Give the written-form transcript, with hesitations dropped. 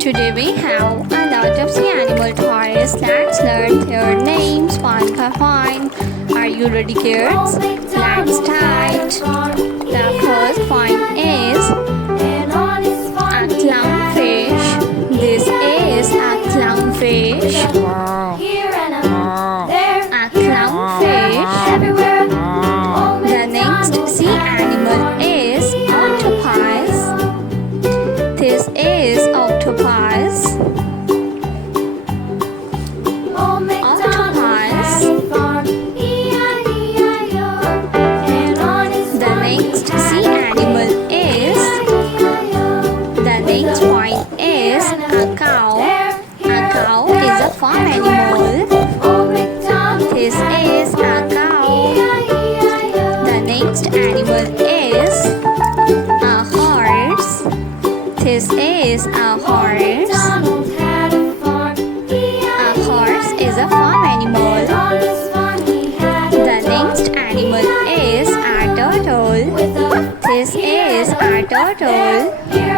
Today we have a lot of sea animal toys. Let's learn their names one by one. Are you ready, kids? Let's start. The first one is a clownfish. This is a clownfish. A clownfish. The next sea animal is octopus. This is octopus. Octopus. The next sea animal is. The next point is a cow. A cow is a farm animal. This is a cow. The next animal is a horse. This is a horse. A horse is a farm animal. The next animal is a turtle. This is a turtle.